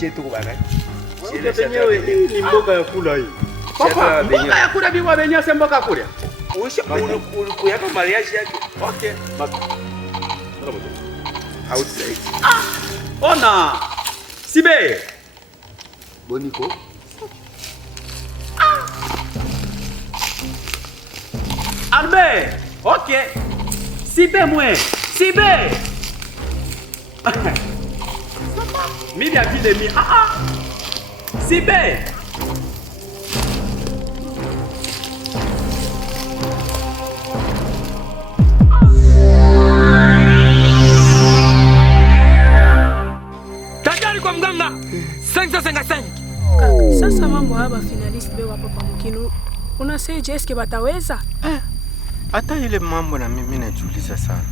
chetu kubana. Yenyewe ni mboga ya kula hii. Papa, mboga ya kula biwa benye semboga kula. Uisha kuyapa mariage yake. Okay. Outside. Ona. Sibe. Boniko. Albert. Okay. Sibe mwe. Sibe. Mimi akide mi. Sibe. Tajari kwa mganga. 555. Kaka, sasa mambo haba finalist be wapo pa mkinu. Unaseje eske bataweza? Hata ile mambo na mimi najiuliza sana.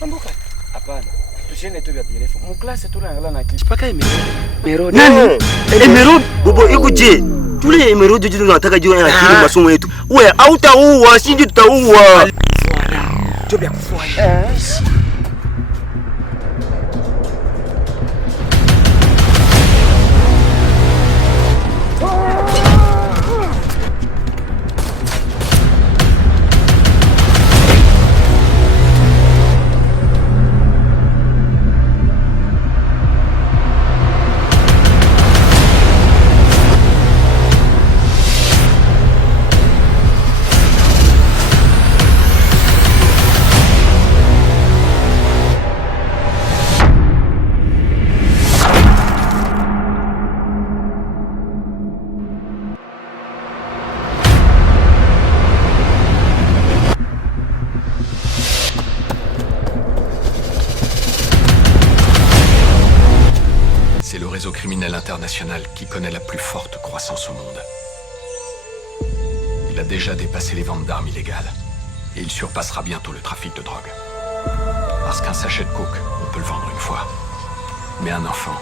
Mambuka. Hapana. Tushene tu vya birefu. Mu classe tu naangalia na kitu. Paka Emerald. Nani? Emerald bobo ikuje. Tule Emerald jitu tunataka jua ya akili masomo yetu. Wewe hautaua, sisi tutaua. Job ya kufua. C'est le réseau criminel international qui connaît la plus forte croissance au monde. Il a déjà dépassé les ventes d'armes illégales. Et il surpassera bientôt le trafic de drogue. Parce qu'un sachet de coke, on peut le vendre une fois. Mais un enfant,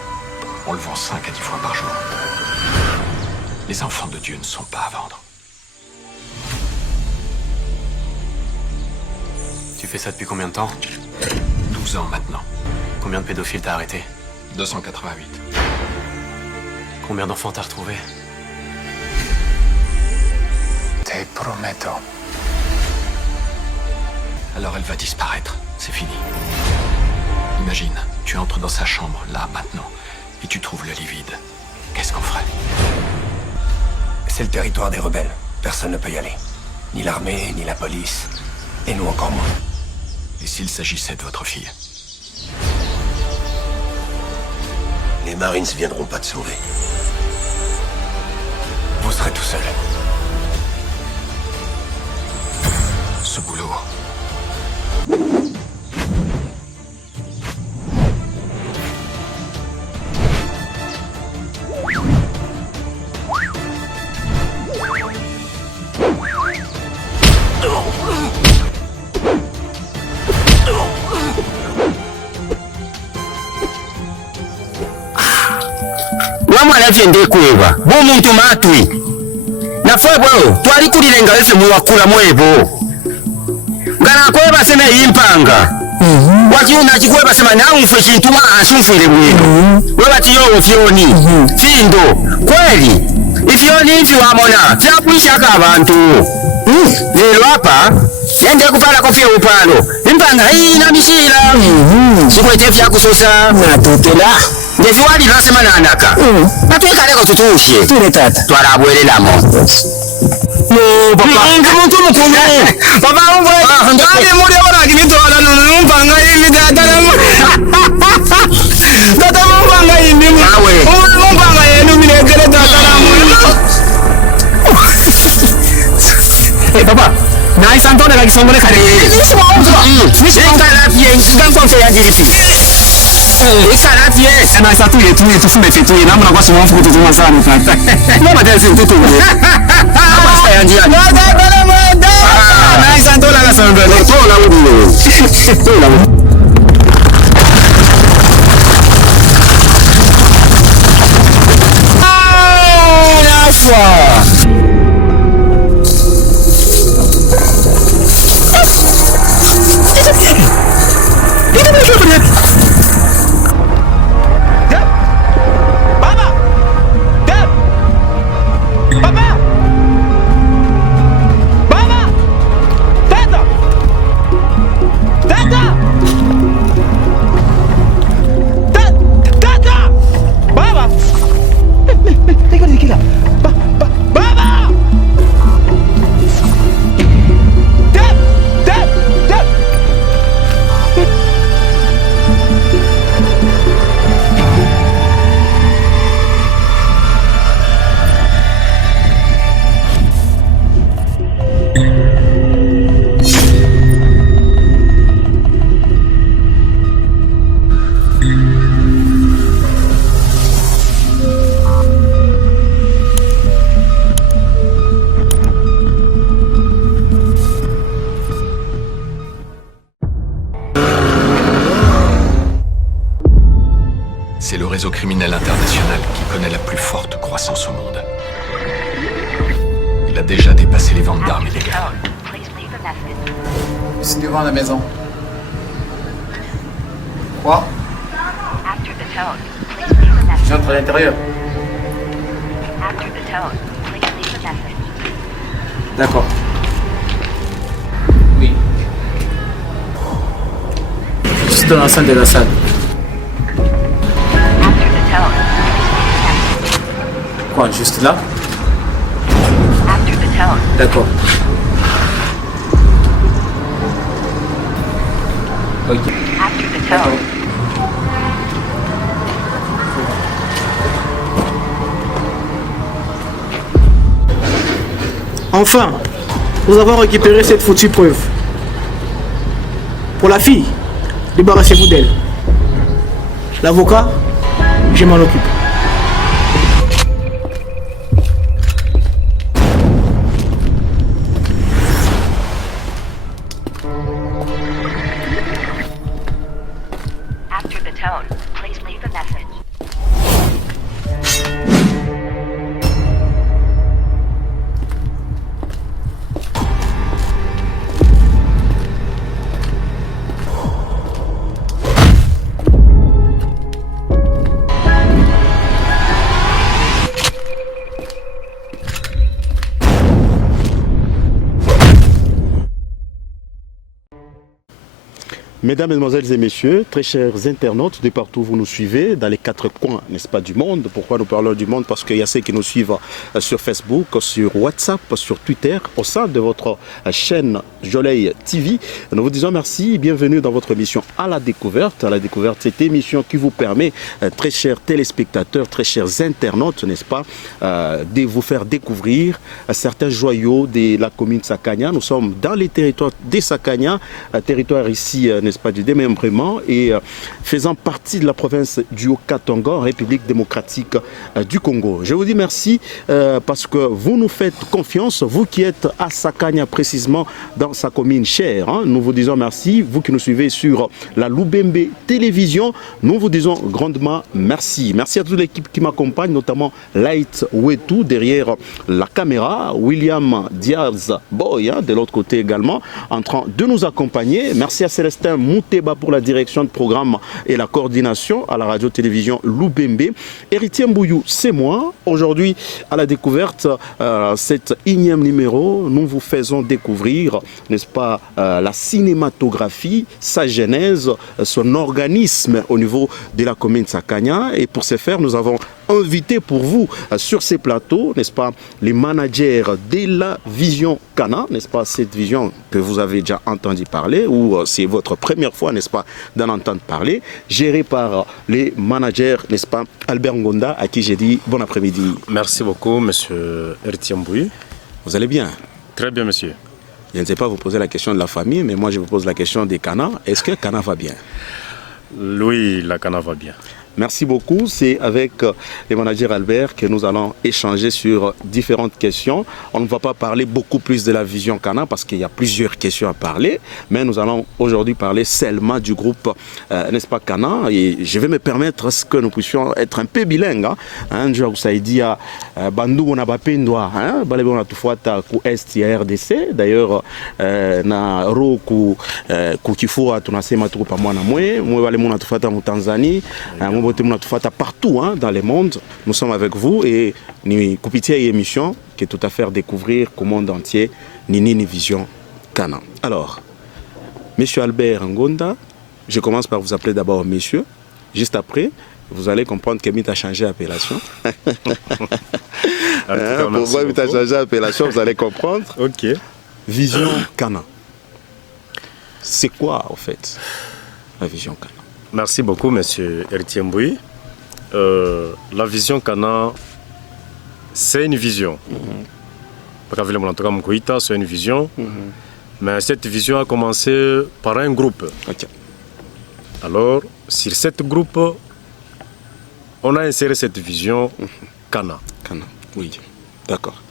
on le vend 5 à 10 fois par jour. Les enfants de Dieu ne sont pas à vendre. Tu fais ça depuis combien de temps? 12 ans maintenant. Combien de pédophiles t'as arrêté? 288. Combien d'enfants t'as retrouvé? Te prometto. Alors elle va disparaître. C'est fini. Imagine, tu entres dans sa chambre, là, maintenant, et tu trouves le lit vide. Qu'est-ce qu'on ferait? C'est le territoire des rebelles. Personne ne peut y aller. Ni l'armée, ni la police. Et nous encore moins. Et s'il s'agissait de votre fille? Les Marines viendront pas te sauver. Vous serez tout seul. Ce boulot... Wamwana vyende kweba bo muntu matwi nafwe bwo twali kulilenga wese muwakula mwebo ngana kweba sema yimpanga wakiuna kikweba sema nawe mfwe kintu asumfwele bwino webati yo fyoni findo kweli ifyoni ifi wamona fyakwisha abantu lero hapa yende kupala kofia upalo impanga hii na mishira sikwete fyakusosa natutela Ndevi wali nasema nanaka. Natuika leko tutushe. Tule tata. Twarabwelelamo. No papa. Muntu mukulu. Papa umwe. Ndani muri ora kinitwala numpanga hivi tata. Tata mumpanga hivi. Nawe. Mumpanga yenu minekele tata namu. Papa. Na isantone la kisongole kare. Nishi mwanzo. Nishi kala pia ngango kwa yanjiti. Ikana pia na satu yetu tufume fetu na mna kwa sababu mfuko tuzuma sana tata. Mama tena mtoto wewe. Hapa sasa yanjia. Na isantone la kisongole. Tola wewe. Tola wewe. réseau criminel international qui connaît la plus forte croissance au monde. Il a déjà dépassé les ventes d'armes illégales. C'est devant la maison. Quoi? J'entre à l'intérieur. D'accord. Oui. Juste dans l'enceinte de la salle. Quoi, juste là? D'accord. Ok. D'accord. Enfin, nous avons récupéré cette foutue preuve. Pour la fille, débarrassez-vous d'elle. L'avocat, je m'en occupe. After the tone, please leave a message. Mesdames, Mesdemoiselles et Messieurs, très chers internautes de partout où vous nous suivez, dans les 4 coins, n'est-ce pas, du monde. Pourquoi nous parlons du monde? Parce qu'il y a ceux qui nous suivent sur Facebook, sur WhatsApp, sur Twitter, au sein de votre chaîne Jolay TV. Nous vous disons merci et bienvenue dans votre émission À la Découverte. À la Découverte, cette émission qui vous permet, très chers téléspectateurs, très chers internautes, n'est-ce pas, de vous faire découvrir certains joyaux de la commune de Sakania. Nous sommes dans les territoires de Sakania, territoire ici, n'est-ce pas, du démembrement et faisant partie de la province du Haut-Katanga, en République démocratique du Congo. Je vous dis merci parce que vous nous faites confiance, vous qui êtes à Sakania précisément dans sa commune chère. Hein. Nous vous disons merci, vous qui nous suivez sur la Lubembe Télévision, nous vous disons grandement merci. Merci à toute l'équipe qui m'accompagne, notamment Light Wetu derrière la caméra, William Diaz Boy de l'autre côté également en train de nous accompagner. Merci à Célestin Mouteba pour la direction de programme et la coordination à la radio-télévision Lubembe. Héritier Mbouyou, c'est moi. Aujourd'hui, à la découverte, cet énième numéro, nous vous faisons découvrir, n'est-ce pas, la cinématographie, sa genèse, son organisme au niveau de la commune de Sakania. Et pour ce faire, nous avons invité pour vous sur ces plateaux, n'est-ce pas, les managers de la Vision Kana, n'est-ce pas, cette vision que vous avez déjà entendu parler ou c'est votre première fois, n'est-ce pas, d'en entendre parler, gérée par les managers, n'est-ce pas, Albert Ngonda, à qui j'ai dit bon après-midi. Merci beaucoup, monsieur Héritier Mbouyou. Vous allez bien? Très bien, monsieur. Je ne sais pas vous poser la question de la famille, mais moi je vous pose la question des Kana. Est-ce que Kana va bien? Oui, la Kana va bien. Merci beaucoup. C'est avec le manager Albert que nous allons échanger sur différentes questions. On ne va pas parler beaucoup plus de la vision Kana parce qu'il y a plusieurs questions à parler, mais nous allons aujourd'hui parler seulement du groupe, n'est-ce pas, Kana. Et je vais me permettre à ce que nous puissions être un peu bilingues. Un jour, ça dit à Bandou, on a pas pendwa, balé on a tout fait ku est ya RDC. D'ailleurs, na ro ku kifua tunasema tuko pamoja na mwe wale muna tufata mu Tanzanie. Partout dans le monde, nous sommes avec vous et nous coupons une émission qui est tout à faire découvrir au monde entier Nini Vision Kana. Alors, Monsieur Albert Ngonda, je commence par vous appeler d'abord Monsieur. Juste après, vous allez comprendre que Mita a changé d'appellation. Pourquoi Mita a changé d'appellation, vous allez comprendre. Ok. Vision Kana. C'est quoi en fait la Vision Kana? Merci beaucoup, monsieur Héritier Mbouyou. La vision Kana, c'est une vision. C'est une vision. Mais cette vision a commencé par un groupe. Okay. Alors, sur cette groupe, on a inséré cette vision Kana. Kana, oui. D'accord.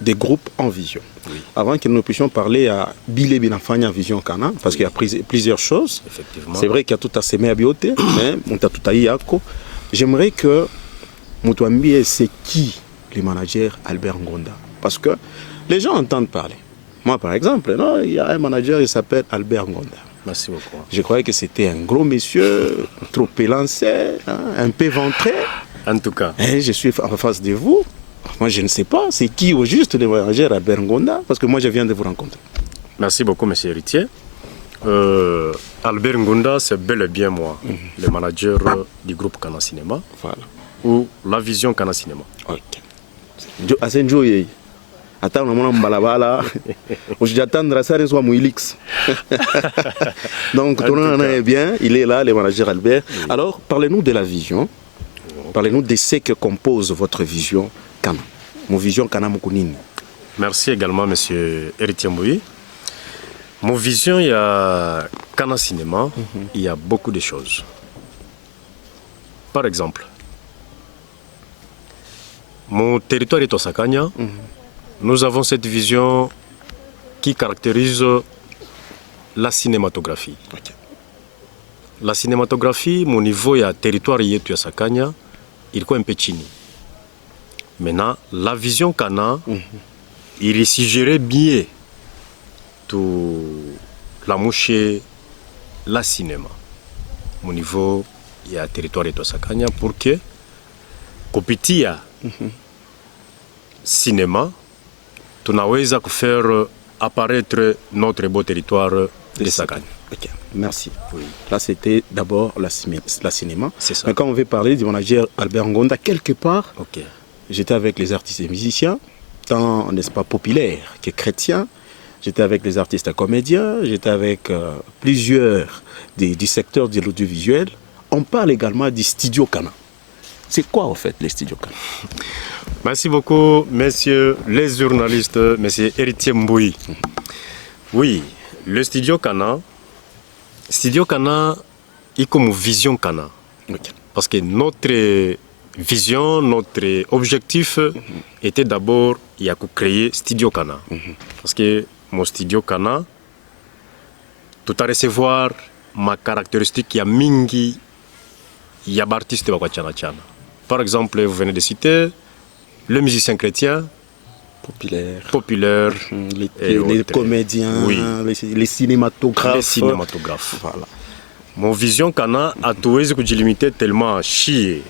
Des groupes en vision. Oui. Avant que nous puissions parler à Bilé Binafanya Vision Kana, parce qu'il y a plusieurs choses. Effectivement. C'est vrai qu'il y a tout à s'aimer à bioté, mais on a tout à yako. j'aimerais que Moutouambie, c'est qui le manager Albert Ngonda? Parce que les gens entendent parler. Moi, par exemple, non, il y a un manager, il s'appelle Albert Ngonda. Merci beaucoup. Je croyais que c'était un gros monsieur, trop élancé, hein, un peu ventré. En tout cas. Et je suis en face de vous. Moi, je ne sais pas, c'est qui au juste le manager Albert Ngonda? Parce que moi, je viens de vous rencontrer. Merci beaucoup, monsieur Héritier. Albert Ngonda, c'est bel et bien moi, le manager du groupe Kana Cinéma. Voilà. Ou la vision Kana Cinéma. Ok. Asenjoye. Attends, on a balabala. J'attendrai ça, soit Mouilix. Donc, tout le monde est bien. Il est là, le manager Albert. Oui. Alors, parlez-nous de la vision. Parlez-nous de ce que compose votre vision Kana. Mon vision Kana Moukounine. Merci également, monsieur Héritier Mboui. Mon vision, il y a Kana Cinéma, il y a beaucoup de choses. Par exemple, mon territoire est au Sakanya. Nous avons cette vision qui caractérise la cinématographie. Okay. La cinématographie, mon niveau, il y a territoire qui est à Sakanya, il est un peu chini. Maintenant, la vision Kana, il est suggéré bien tout la mouche, la cinéma. Mon niveau, il y a territoire qui est à Sakanya pour que, kopitia cinéma, tunaweza faire apparaître notre beau territoire de Sakanya. Okay. Merci. Oui. Là, c'était d'abord la cinéma. C'est ça. Mais quand on veut parler du manager Albert Ngonda, quelque part, j'étais avec les artistes et musiciens, tant, n'est-ce pas, populaires que chrétiens. J'étais avec les artistes et comédiens, j'étais avec plusieurs du secteur de l'audiovisuel. On parle également du studio Kana. C'est quoi, en fait, les studios Kana? Merci beaucoup, messieurs les journalistes, monsieur Héritier Mboui. Oui, le studio Kana est comme vision Kana. Okay. Parce que notre vision, notre objectif était d'abord il y a créer studio Kana. Parce que mon studio Kana, tout à recevoir ma caractéristique, il y a mingi, il y a artiste bakwa chana. Par exemple, vous venez de citer le musicien chrétien populaire, les comédiens, oui. les cinématographes. Voilà. Mon vision Kana a tout limité tellement chier.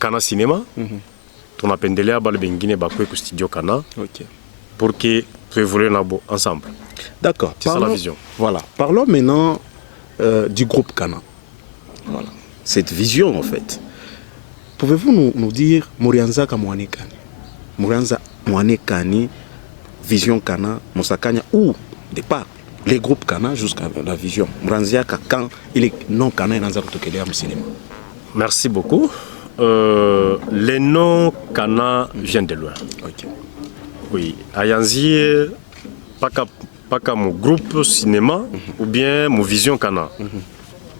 Kana Cinéma, on a pendelé à Balbengine Bakwe studio Kana pour que nous évoluions ensemble. D'accord. C'est ça la vision. Voilà. Parlons maintenant du groupe Kana. Voilà. Cette vision en fait. Pouvez-vous nous dire Morianza Kamwane Kani? Morianza Mwane Kani, vision Kana, Mosakanya ou départ les groupes Kana jusqu'à la vision. Morianza quand il est non Kana dans un cinéma. Merci beaucoup. Les noms Kana viennent de loin. Okay. Oui, Ayanzi, pas qu'à mon groupe cinéma ou bien mon vision Kana.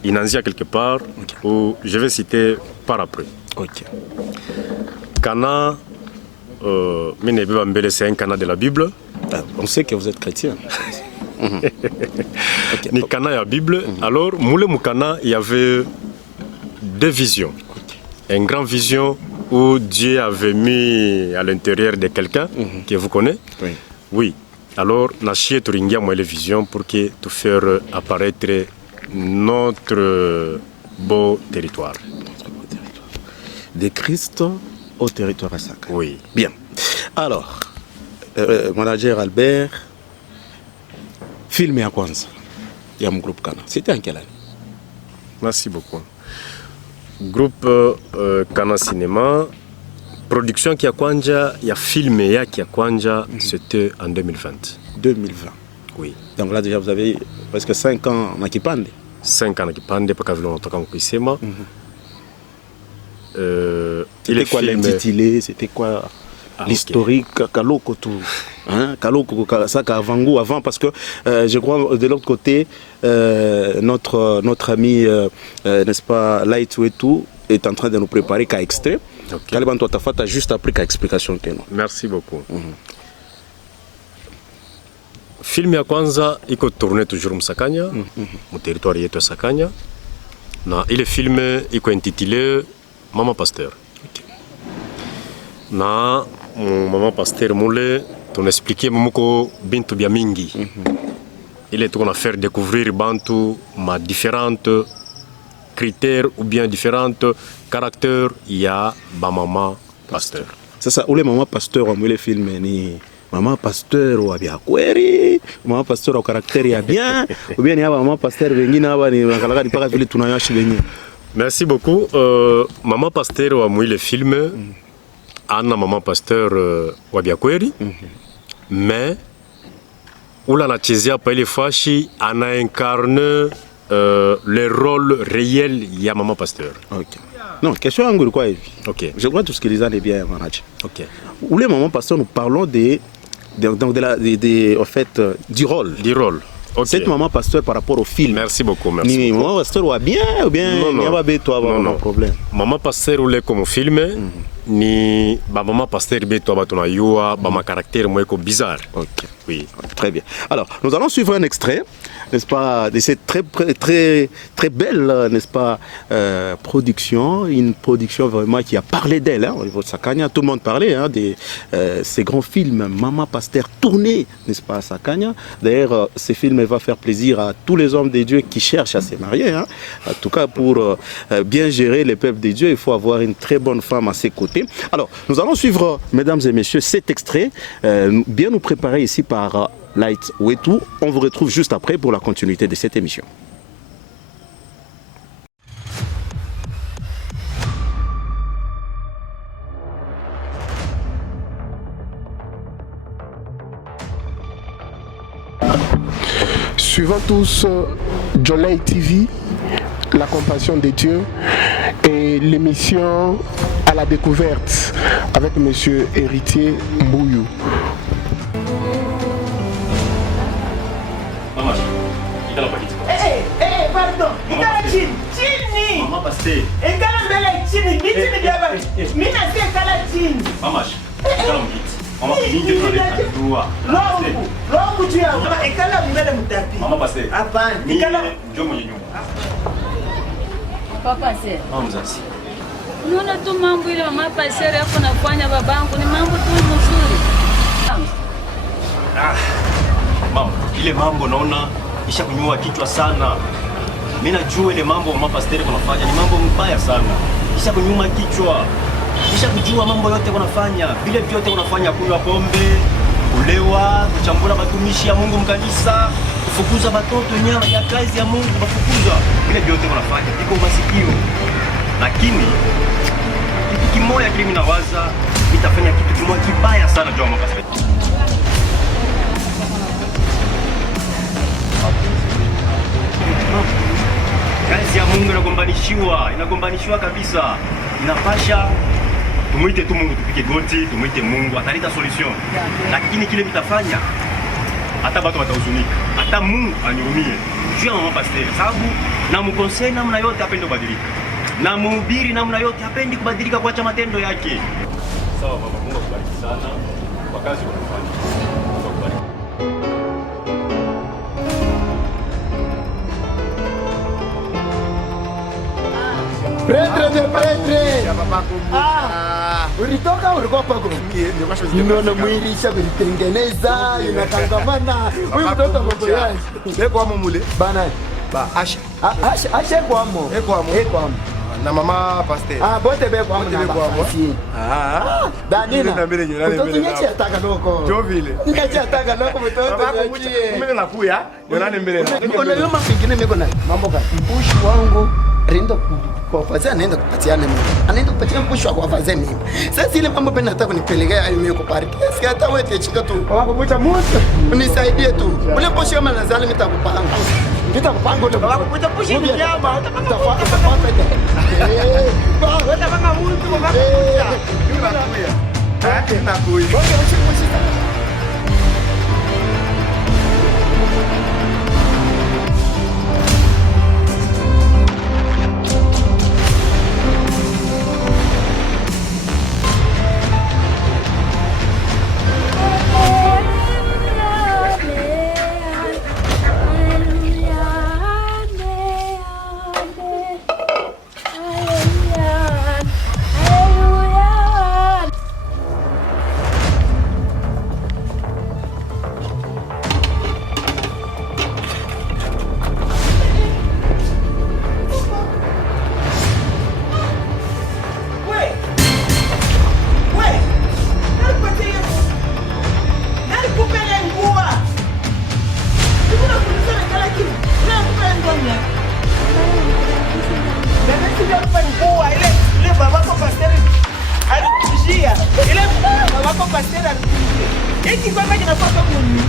Il y a quelque part où je vais citer par après. Okay. Kana, c'est un Kana de la Bible. On sait que vous êtes chrétien. Ni Kana et la Bible. Alors, Moule Moukana, il y avait deux visions. Une grande vision où Dieu avait mis à l'intérieur de quelqu'un que vous connaissez. Oui. Alors, Nachi et Turingia ont les visions pour que tout faire apparaître notre beau territoire. De Christ au territoire à Saka. Oui. Bien. Alors, manager Albert, filmé à Kwanza, il y a mon groupe Kana. C'était en quelle année? Merci beaucoup. Groupe Kana Cinéma, production qui a Kwanja, il y a filmé qui a Kwanja, c'était en 2020. 2020. Oui. Donc là déjà vous avez presque 5 ans en Kipande. 5 ans en Kipande, pas qu'à vouloir en Kwisema. C'était quoi l'intitulé? C'était quoi l'historique? Kaloko tout. Kaloko ça avant parce que je crois de l'autre côté notre ami n'est-ce pas Lightweight est en train de nous préparer qu'à extrait. Kaliban toi ta juste après qu'à explication. Merci beaucoup. Film ya kwanza iko tourné toujours Msakanya, mu territoire yetu ya Sakanya. na ile filme iko intitulé Mama Pasteur. Na Mama Pasteur mule tunexpliquer muko bintu bya mingi. Il est qu'on a faire découvrir bantu ma différentes critères ou bien différentes caractères ya ba Mama Pasteur. Sasa ule Mama Pasteur wa mwile filme ni Mama Pasteur wa bya kweli, Mama Pasteur wa karakteri ya bien, ou bien ni haba Mama Pasteur wengine haba ni wakalaka ni paka vile tunayoshi wenyewe. Merci beaucoup. Mama Pasteur wa mwile filme ana Mama Pasteur wa bya kweli, mais ula anachezea pa ile fashi ana incarne le rôle réel ya Mama Pasteur. Okay. Non, question yangu ilikuwa hivi. Okay. Je crois tusikilizane bien manager. Okay. Ule Mama Pasteur, nous parlons en fait, du rôle. Du rôle. Okay. Cette Mama Pasteur par rapport au film. Merci beaucoup, merci. Ni Mama Pasteur wa bien ou bien non, il y a pas problème. Mama Pasteur ule comme film ni ba Mama Pasteur beto ba tunayua ba ma caractère mweko bizarre. OK. Oui, très bien. Alors, nous allons suivre un extrait, n'est-ce pas, de cette très belle, n'est-ce pas, production, une production vraiment qui a parlé d'elle, hein, au niveau de Sakania, tout le monde parlait hein, de ces grands films Mama Pasteur tournés, n'est-ce pas, à Sakania. D'ailleurs, ce film va faire plaisir à tous les hommes de Dieu qui cherchent à se marier. Hein. En tout cas, pour bien gérer les peuples de Dieu, il faut avoir une très bonne femme à ses côtés. Alors, nous allons suivre, mesdames et messieurs, cet extrait, bien nous préparer ici par Light Wetu. On vous retrouve juste après pour la continuité de cette émission. Suivons tous Jolay TV, la compassion de Dieu, et l'émission à la découverte avec Monsieur Héritier Mbouyou. Pardon, ikala chini. Mama Pasteur. Ikala mbele chini, biti biaba. Mimi nasi ikala chini. Mama, ikala mbiti. Mama mingi tunaleta Longu tu ya mama ikala mbele mutapi. Mama Pasteur. Hapana, ikala njoo mwenye nyumba. Papa Pasteur. Mama mzazi. Unaona tu mambo ile Mama Pasteur yako nafanya babangu ni mambo tu mzuri. Mama, ile mambo naona isha kunyua kichwa sana. Mimi najua ile mambo Mama Pasteur kunafanya ni mambo mbaya sana. Isha kunyuma kichwa. Isha kujua mambo yote kunafanya. Vile vyote kunafanya kunywa pombe, kulewa, kuchambula matumishi ya Mungu mkanisa, kufukuza watoto nyama ya kazi ya Mungu kufukuza. Vile vyote kunafanya iko masikio. Lakini kitu kimoja kile mimi nawaza nitafanya kitu kimoja kibaya sana kwa Mama Pasteur. Kazi ya Mungu inagombanishiwa kabisa. Inapasha tumuite tu Mungu, tupige goti, tumuite Mungu, ataleta solution. Lakini kile vitafanya hata watu watahuzunika. Hata Mungu anihurumie. Juu ya Mama Pasteur, sababu na mkonsei namna yote apende kubadilika. Na mhubiri namna yote hapendi kubadilika kuacha matendo yake. Sawa baba, Mungu akubariki sana kwa kazi unayofanya. Pretre. Ulitoka ulikuwa pako. Ndio mwirisha kulitengeneza inakangamana. Huyu mtoto mambo yake. Beko amo mule. Bana. Ba Asha. Asha kwa amo. Eko amo. Na Mama Pasteur. Bote beko amo. Danina. Mtoto nyeche ataka doko. Jo vile. Nyeche ataka doko mtoto. Mimi nakuya. Yonane mbele. Niko na mambo mengine miko na mambo gani? Mpushi wangu renda kwa wazee anaenda kupatiana mimi. Anaenda kupatia mpushi kwa wazee mimi. Sasa ile mambo penda nataka kunipelekea hayo mimi kwa party. Si hata wewe chika tu. Wako kuita moto. Unisaidie tu. Ule mpushi kama nazali nitakupanga. Nitakupanga ule. Wako kuita mpushi ni nyama. Utafanya pete. Wewe kama mtu kwa wako. Mimi nakuya. Nakuya. Hiki kwamba kinafaa kuni.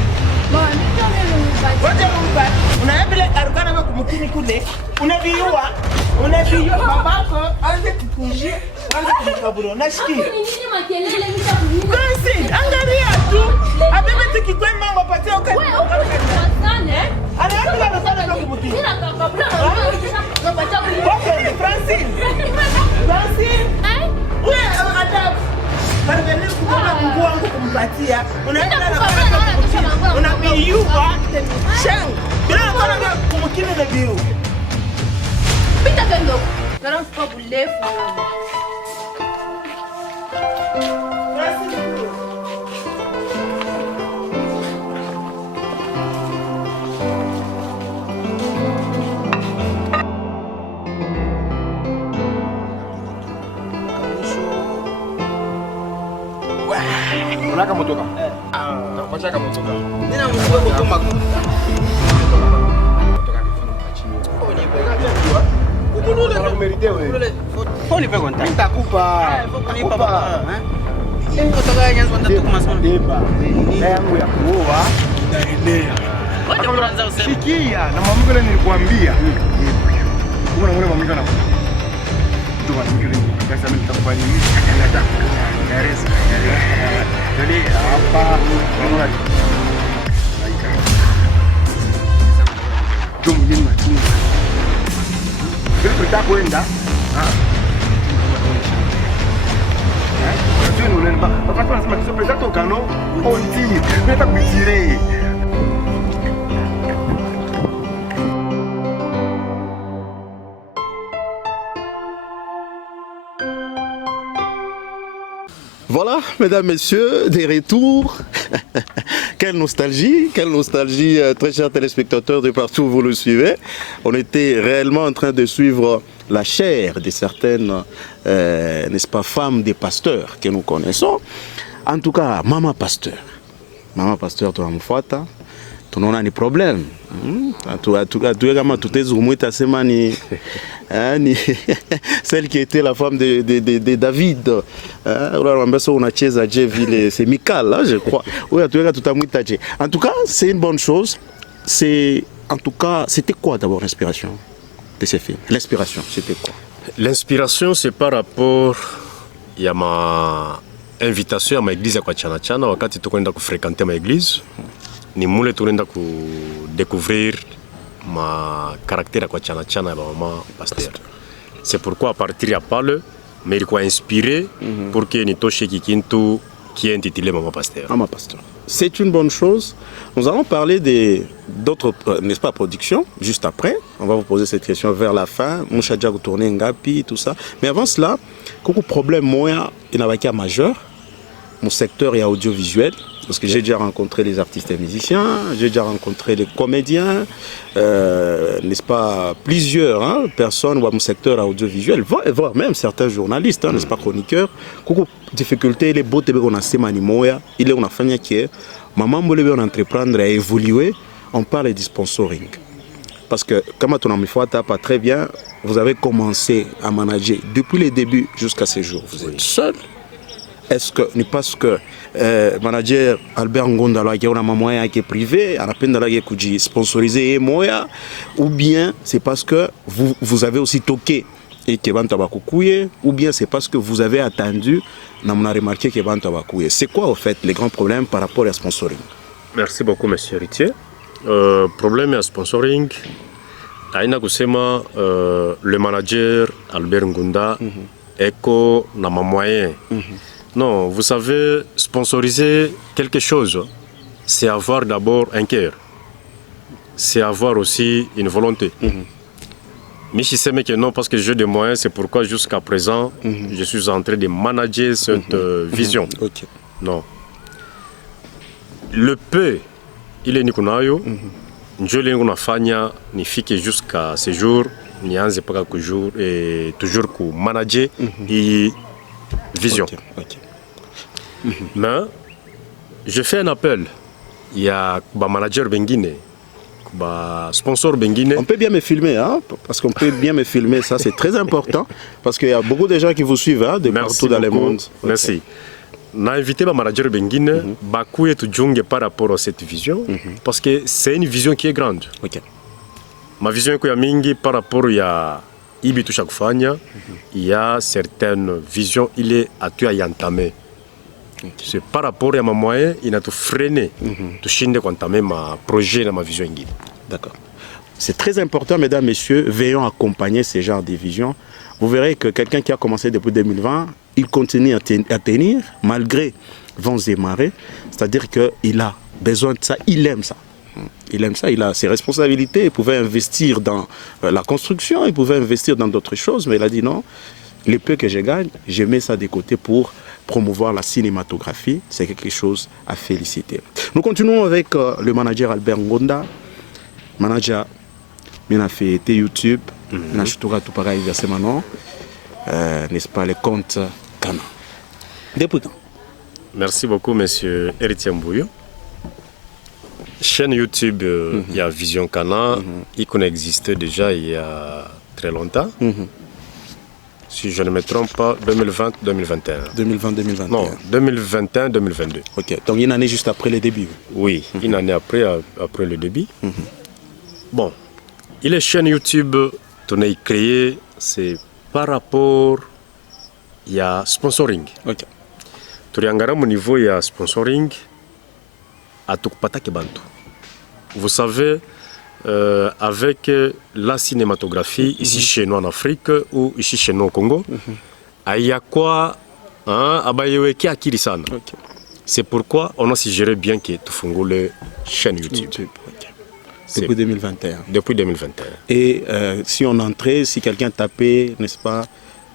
Wacha umpa. Unaambia arukana kwa kumkini kule. Unaviua babako anze kukujia. Anze kumkaburo. Nashiki. Kasi, angalia tu. Abebe tikikwe mama patia ukani. Anaambia anafanya kwa kumkini. Okay, Francine. Wewe adabu. Margani kuona Mungu wangu kumpatia. Unaenda na kumkini. Unaviua. Shang. Bila kona kumkini na viu. Pita kendo. Cara um pouco lefo. Unaka motoka? Nakupachaka motoka. Nina mzigo kwa makuta. Poni pe contar. Nitakupa. Kutoka nyanza ndo tukumasomo. Deba. Yangu ya kuoa ndaenea. Wote mnaanza usema. Sikia na mambo yale nilikwambia. Kuna mwana mambo yana. Ndio mambo sasa mimi nitakufanya nini? Nataka kueleza. Ndio hapa. Unaona? Ndio mjini machungu. Bila kutaka kwenda. Ndio unaona baba. Papa anasema kiso pesa toka no. On dit, nataka kuitirer. Voilà, mesdames, messieurs, des retours. Quelle nostalgie, très chers téléspectateurs de partout où vous le suivez. On était réellement en train de suivre la chair de certaines, n'est-ce pas, femmes des pasteurs que nous connaissons. En tout cas, Maman Pasteur, tunamfuata, tunaona ni problem. Tu kama tutezungumwita sema ni celle qui était la femme de David. C'est Michal, je crois. En tout cas, c'est une bonne chose. C'était quoi d'abord l'inspiration de ces films? L'inspiration, c'était quoi? L'inspiration, c'est par rapport à ma invitation à ma église à Chana Chana, wakati tukwenda kufréquenter ma église. Ni mule tunaenda découvrir ma caractère à Chana Chana ya Maman Pasteur. C'est pourquoi à partir ya pale mais il quoi inspiré pour que nitoshe kikintu qui est intitulé Maman Pasteur. Maman Pasteur. C'est une bonne chose. Nous allons parler d'autres, n'est-ce pas, productions, juste après. On va vous poser cette question vers la fin. Moucha Djago tourné Ngapi, tout ça. Mais avant cela, beaucoup de problèmes, moi, il y en a un majeur. Mon secteur est audiovisuel. Parce que j'ai déjà rencontré les artistes et musiciens, j'ai déjà rencontré les comédiens, n'est-ce pas, plusieurs personnes dans mon secteur audiovisuel, voire même certains journalistes, n'est-ce pas, chroniqueurs. Beaucoup de difficultés, les beaux tébés qu'on a ces manimoya, il est on a fait que maman voulait entreprendre à évoluer, on parle du sponsoring. Parce que, comme on a mis pas très bien, vous avez commencé à manager depuis le début jusqu'à ce jour. Vous êtes seul. Est-ce que, parce que manager Albert Ngondala qui a un moyen qui est privé, à la peine de sponsoriser moya, ou bien c'est parce que vous avez aussi toqué et que Ban Tabakouye, ou bien c'est parce que vous avez attendu, on a remarqué que Ban Tabakouye. C'est quoi en fait les grands problèmes par rapport au sponsoring? Merci beaucoup, monsieur Ritier. Problème à sponsoring, aina kusema le manager Albert Ngunda eko na moyen. Non, vous savez, sponsoriser quelque chose, c'est avoir d'abord un cœur. C'est avoir aussi une volonté. Mais je sais que non, parce que j'ai des moyens, c'est pourquoi jusqu'à présent, je suis en train de manager cette vision. Non. Le peu, il est nikunayo. Je l'ai nafanya nifike jusqu'à ce jour, nianze paka jour et toujours ku manager et vision. Mais je fais un appel. Il y a un manager Bengine, un sponsor Bengine. On peut bien me filmer, hein, parce qu'on peut bien me filmer, ça c'est très important, parce qu'il y a beaucoup de gens qui vous suivent de partout dans le monde. Merci. na invité ba manager bengine bakuye tujunge par rapport à cette vision parce que c'est une vision qui est grande. OK. Ma vision iko ya mingi par rapport ya ibi tusha kufanya, il y a certaines visions il est atu ya entamé. C'est par rapport à ma moyen il a tout freiné tushinde kwantame ma projet na ma vision ingine. D'accord. C'est très important, mesdames, messieurs, veillons accompagner ces genres de visions. Vous verrez que quelqu'un qui a commencé depuis 2020, il continue à tenir malgré vents et marées. C'est-à-dire qu'il a besoin de ça, il aime ça. Il aime ça, il a ses responsabilités, il pouvait investir dans la construction, il pouvait investir dans d'autres choses, mais il a dit non, les peu que je gagne, je mets ça de côté pour promouvoir la cinématographie. C'est quelque chose à féliciter. Nous continuons avec le manager Albert Ngonda. Manager, il a fait YouTube, il a tout pareil versé maintenant, n'est-ce pas, les comptes Kana. Depuis quand? Merci beaucoup, monsieur Héritier Mbouyo. Chaîne YouTube, il y a Vision Kana, il existait déjà il y a très longtemps. Si je ne me trompe pas, 2020-2021. 2020-2021. Non, 2021-2022. Ok, donc une année juste après le début. Oui, une année après le début. Bon, il est chaîne YouTube, on a créé, c'est par rapport, il y a sponsoring. Ok. Tu regardes au niveau, il y a sponsoring à Tukpata Kebantu. Vous savez, avec la cinématographie, ici chez nous en Afrique ou ici chez nous au Congo, il y a quoi Abayeweki Akirisana. C'est pourquoi on a suggéré bien que tu fasses la chaîne YouTube. Depuis 2021. Depuis 2021. Et si on entrait, si quelqu'un tapait, n'est-ce pas,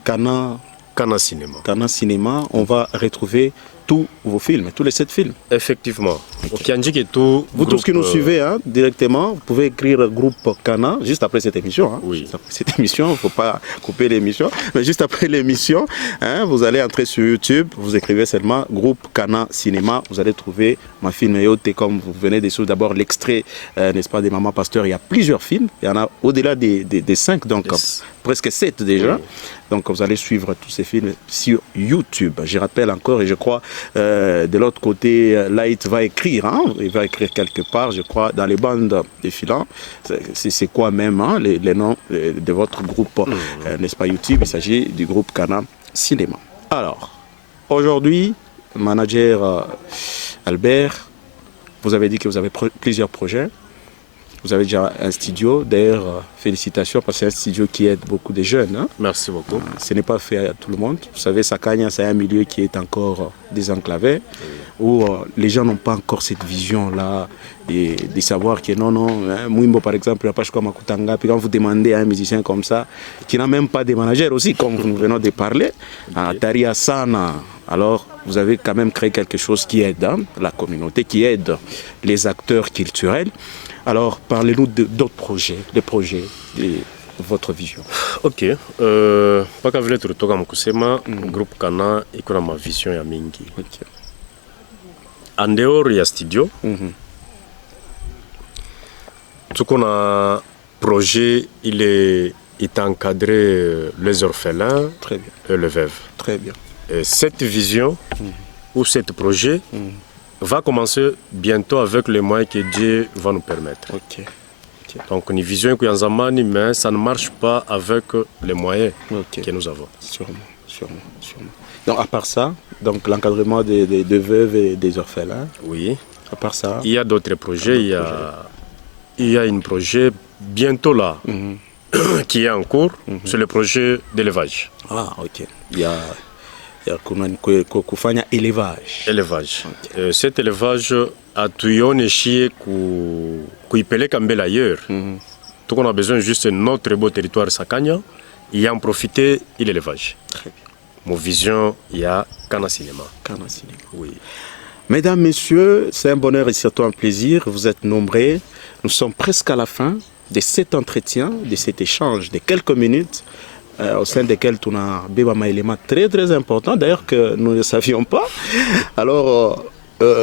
Kana Cinéma. Kana Cinéma, on va retrouver tous vos films, tous les 7 films. Effectivement. Okay. Vous tous qui nous suivez directement, vous pouvez écrire groupe Kana juste après cette émission. Oui. Juste après cette émission, il ne faut pas couper l'émission. Mais juste après l'émission, vous allez entrer sur YouTube, vous écrivez seulement groupe Kana Cinéma, vous allez trouver ma film et comme vous venez de suivre d'abord l'extrait, n'est-ce pas, des Maman Pasteur. Il y a plusieurs films, il y en a au-delà des 5, donc presque 7 déjà. Oui. Donc vous allez suivre tous ces films sur YouTube. Je rappelle encore, et je crois, de l'autre côté, Light va écrire, il va écrire quelque part, je crois, dans les bandes défilantes. C'est quoi même les noms de votre groupe, n'est-ce pas, YouTube? Il s'agit du groupe Kana Cinéma. Alors, aujourd'hui, manager Albert, vous avez dit que vous avez plusieurs projets. Vous avez déjà un studio, d'ailleurs, félicitations, parce que c'est un studio qui aide beaucoup de jeunes. Merci beaucoup. Ce n'est pas fait à tout le monde. Vous savez, Sakanya, c'est un milieu qui est encore désenclavé, où les gens n'ont pas encore cette vision-là de savoir que non, Mwimbo, par exemple, il n'y a pas comme Makutanga. Puis quand vous demandez à un musicien comme ça, qui n'a même pas de manager aussi, comme nous venons de parler, à Taria Sana, alors vous avez quand même créé quelque chose qui aide la communauté, qui aide les acteurs culturels. Alors, parlez-nous d'autres projets, des projets de votre vision. Ok. Pas qu'à venir tout comme kusema, groupe Kana, il y a ma vision ya mingi. En dehors, il y a studio. Tout qu'on a projet, il est encadré les orphelins et les veuves. Très bien. Et cette vision ou ce projet va commencer bientôt avec les moyens que Dieu va nous permettre. Okay. Donc une vision que nous avons, mais ça ne marche pas avec les moyens que nous avons. Sûrement. Donc à part ça, donc l'encadrement des veuves et des orphelins. Oui. À part ça. Il y a d'autres projets. Il y a un projet bientôt là qui est en cours. C'est le projet d'élevage. Ah ok. Il y a kufanya élevage. Okay. Cet élevage atuyoneshi kuipeleka mbele ailleurs. Tout qu'on a besoin juste notre beau territoire Sakanya, il y a en profiter l'élevage. Très bien. Mon vision, il y a Kana Cinéma. Kana Cinéma. Oui. Mesdames, messieurs, c'est un bonheur et surtout un plaisir. Vous êtes nombreux. Nous sommes presque à la fin de cet entretien, de cet échange de quelques minutes. Au sein desquels on a un élément très très important, d'ailleurs que nous ne savions pas. Alors,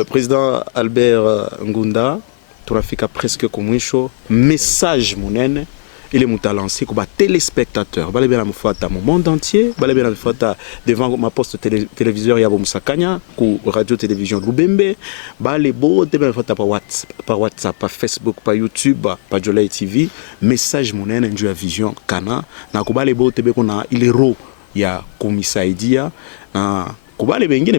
président Albert Ngunda, tu as fait presque comme un message monene il est lancé comme téléspectateur. Balé bien la mon monde entier, balé bien la devant ma poste téléviseur ya Musakanya, ku radio télévision Lubembe, balé beau de bien par WhatsApp, par Facebook, par YouTube, par Jolay TV, message mon en vision kana, na ku balé beau tebe kona il est ro ya Komisaidia,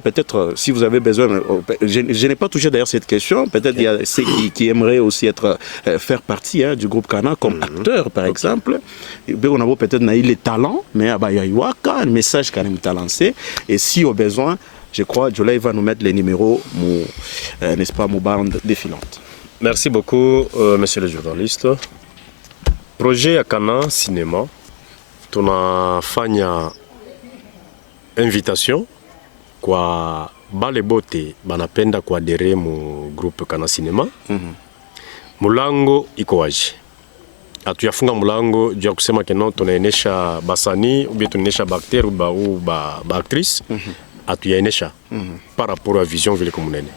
peut-être, si vous avez besoin, je n'ai pas touché d'ailleurs cette question, peut-être il y a ceux qui aimeraient aussi faire partie du groupe Kana comme acteur, par exemple. On a peut-être les talents, mais il y a un message qui est lancé. Et si au besoin, je crois, Jolay va nous mettre les numéros, n'est-ce pas, mon bande défilante. Merci beaucoup, monsieur le journaliste. Projet à Kana Cinéma, tunafanya invitation kwa bale bote banapenda kuadere mu groupe Kana Cinema. Mulango iko wazi. Hatuyafunga mulango juu ya kusema keno tunaenesha basani ou bien tunaenesha bakter ou ba actrice. Hatuyaenesha par rapport à vision vile komunene.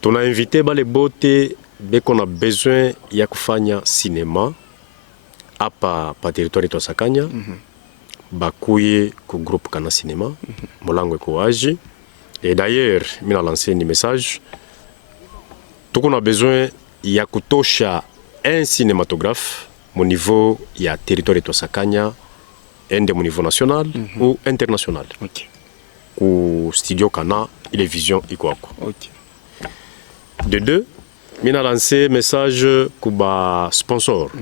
Tuna invité bale bote beko na besoin ya kufanya cinéma hapa pa territoire ya Sakanya. Bakuye ku groupe Kana Cinema, mulango iko wazi. Et d'ailleurs, mina lancé un message. Tuko na besoin ya kutosha un cinématographe au niveau ya territoire de Sakanya, un au niveau national ou international. Ku studio Kana, il est vision iko wako. De deux, mina lancé message kuba sponsor.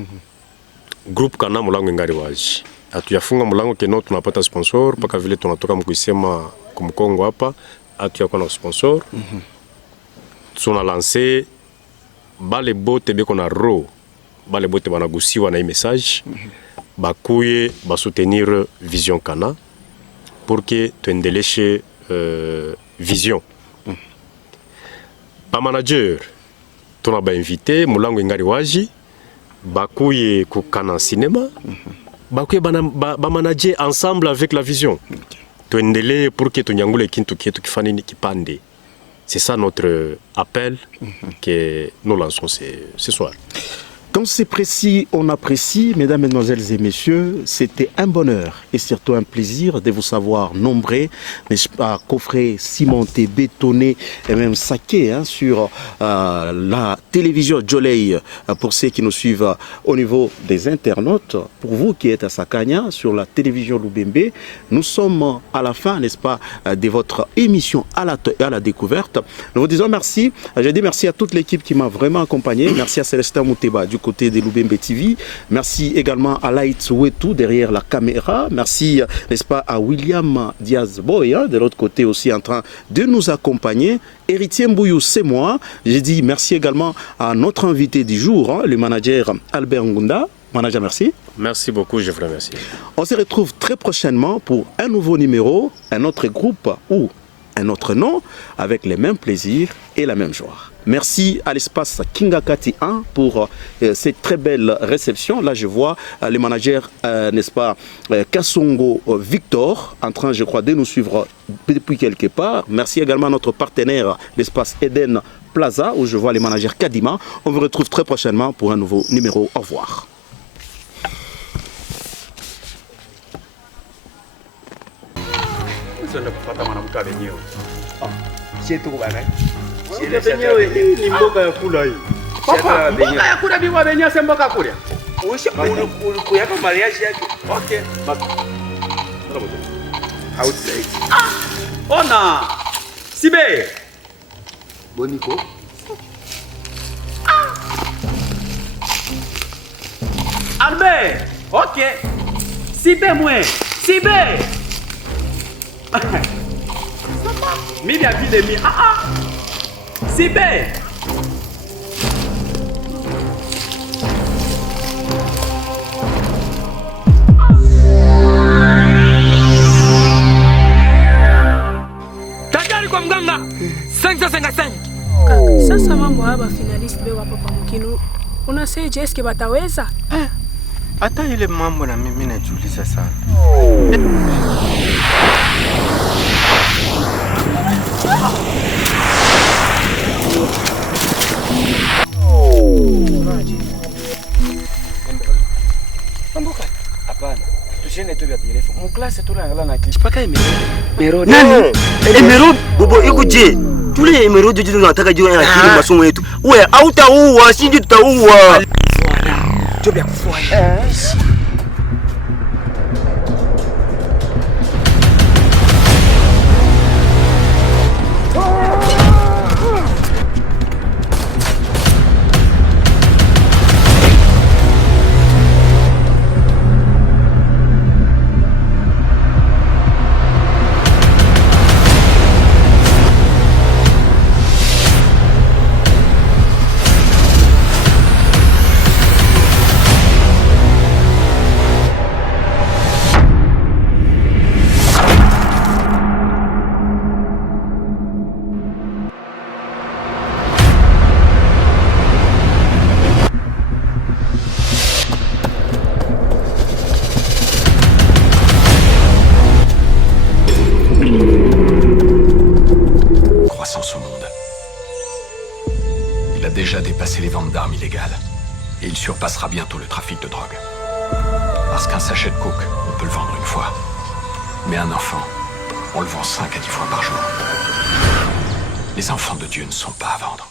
Groupe Kana mulango ngari wazi. Hatuyafunga mlango keno tunapata sponsor paka vile tunatoka mkuisema kumkongo hapa hatuyakuwa na sponsor. Tuna lancé bale bote beko na ro bale bote banagusiwa na message bakuye ba soutenir Vision Kana pour que tuendeleshe vision. Ba manager tuna ba invité mlango ngari waji bakuye ku Kana Cinema. Bakuye ba manager ensemble avec la vision. Tuendelee pour que tunyangule kintu kietu kifani kipande. C'est ça notre appel que nous lançons ce soir. Quand c'est précis, on apprécie, mesdames, mesdemoiselles et messieurs, c'était un bonheur et surtout un plaisir de vous savoir nombreux, n'est-ce pas, coffrés, cimentés, bétonnés et même saqués sur la télévision Jolay pour ceux qui nous suivent au niveau des internautes. Pour vous qui êtes à Sakanya sur la télévision Lubembe, nous sommes à la fin, n'est-ce pas, de votre émission à la découverte. Nous vous disons merci. Je dis merci à toute l'équipe qui m'a vraiment accompagné. Merci à Célestin Mouteba du côté de Lubembe TV. Merci également à Light Wetu derrière la caméra. Merci, n'est-ce pas, à William Diaz-Boy, de l'autre côté aussi en train de nous accompagner. Héritier Mbouyou, c'est moi. J'ai dit merci également à notre invité du jour, le manager Albert Ngunda. Manager, merci. Merci beaucoup, je vous remercie. On se retrouve très prochainement pour un nouveau numéro, un autre groupe ou un autre nom, avec les mêmes plaisirs et la même joie. Merci à l'espace Kingakati 1 pour cette très belle réception. Là, je vois les managers, n'est-ce pas, Kassongo Victor, en train, je crois, de nous suivre depuis quelque part. Merci également à notre partenaire, l'espace Eden Plaza, où je vois les managers Kadima. On vous retrouve très prochainement pour un nouveau numéro. Au revoir. Ni mboga ya kula hii. Papa, mboga ya kula biwa benye se mboga kula. Ulikuya mariage yake. Okay. Outside. Ona. Sibe. Boniko. Albert. Okay. Sibe mwe. Sibe. Mimi avile mi. Sibe. Tajari kwa mganga. 555. Sasa mambo haba finalist be wapo pa mkinu. Unasema eske bataweza? Hata ile mambo na mimi najiuliza sana. Mklase tu naangalia na kitu. Paka Emerald. Nani? Emerald? Bobo iko je? Tule Emerald ndio tunataka juu ya akili masomo yetu. Wewe hautaua, si ndio tutaua. Job ya kufua. Croissance au monde. Il a déjà dépassé les ventes d'armes illégales. Et il surpassera bientôt le trafic de drogue. Parce qu'un sachet de coke, on peut le vendre une fois. Mais un enfant, on le vend 5 à 10 fois par jour. Les enfants de Dieu ne sont pas à vendre.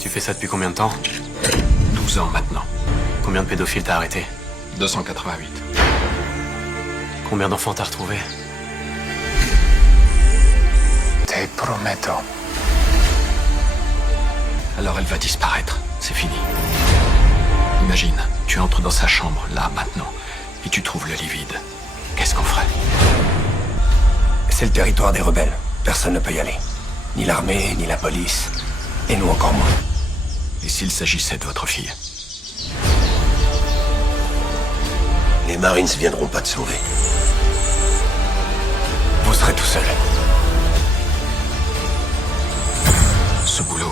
Tu fais ça depuis combien de temps? 12 ans maintenant. Combien de pédophiles t'as arrêté? 288. Combien d'enfants t'as retrouvé? Te prometto. Alors elle va disparaître. C'est fini. Imagine, tu entres dans sa chambre, là, maintenant, et tu trouves le lit vide. Qu'est-ce qu'on ferait? C'est le territoire des rebelles. Personne ne peut y aller. Ni l'armée, ni la police. Et nous encore moins. Et s'il s'agissait de votre fille? Les Marines viendront pas te sauver. Vous serez tout seul. Ce boulot.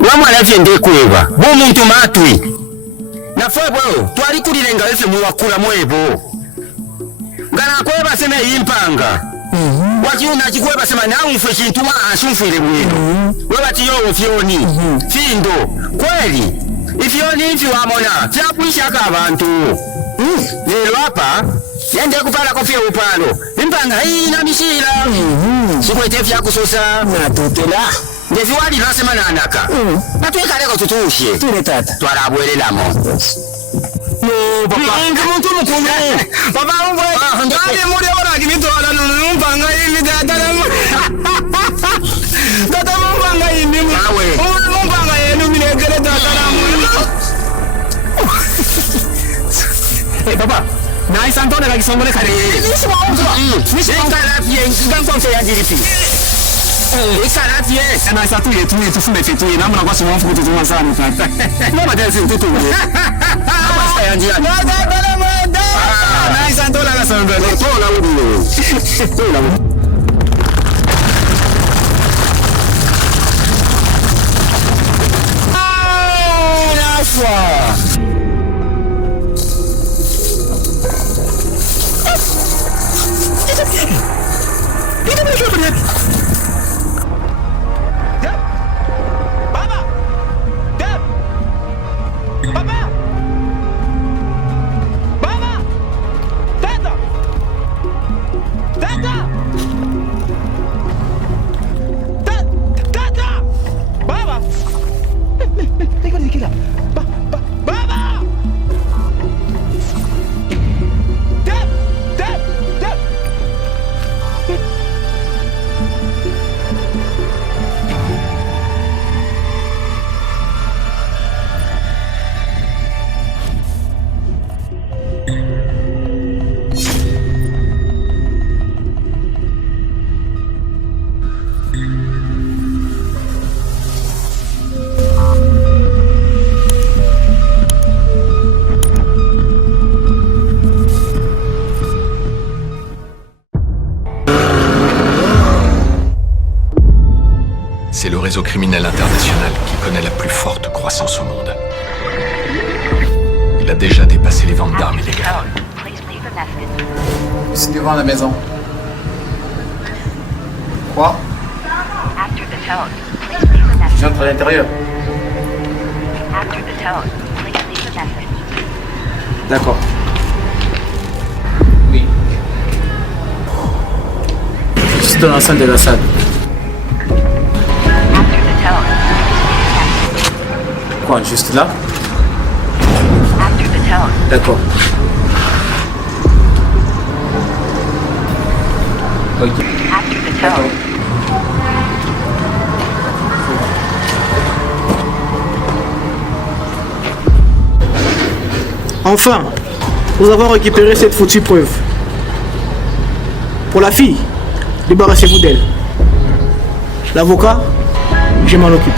Wamwana fyende kweba bomuntu matwi nafwe bwo twali kulilenga wese muwakula mwebo ngana kweba sema yimpanga wakiuna kikweba sema naumfwe kintu asumfire bwino wewe tiyo fyoni findo kweli ifyoni ifi wamona fyakwisha abantu lero hapa yende kupala kofia upalo impanga hii na mishira sikwete fyakusosa na tutela Ndevi wali nasema nanaka. Natweka leko tutushe. Tule tata. Twarabwelelamo. No papa. Ngimuntu mukulu. Papa umwe. Ngani muri ora kinitwala numpanga hivi tata. Tata mumpanga hivi. Nawe. Mumpanga yenu minegele tata namu. Hey papa. Na isantone la kisongole kare. Ngala pie ngankonse yanjiripi. Ikaratie na satu yetu tufunde fetu na mna kwa sababu mfuko tutuma sana tata. Mama dance mtoto wewe. Hapa sasa yanjia. Na isantola la samba. Tola udio. Tola. Nafwa. réseau criminel international qui connaît la plus forte croissance au monde. Il a déjà dépassé les ventes d'armes illégales. C'est devant la maison. Quoi? J'entre à l'intérieur. D'accord. Oui. Juste dans l'enceinte de la salle. Quoi, juste là? D'accord. Ok. D'accord. Enfin, nous avons récupéré cette foutue preuve. Pour la fille, débarrassez-vous d'elle. L'avocat, je m'en occupe.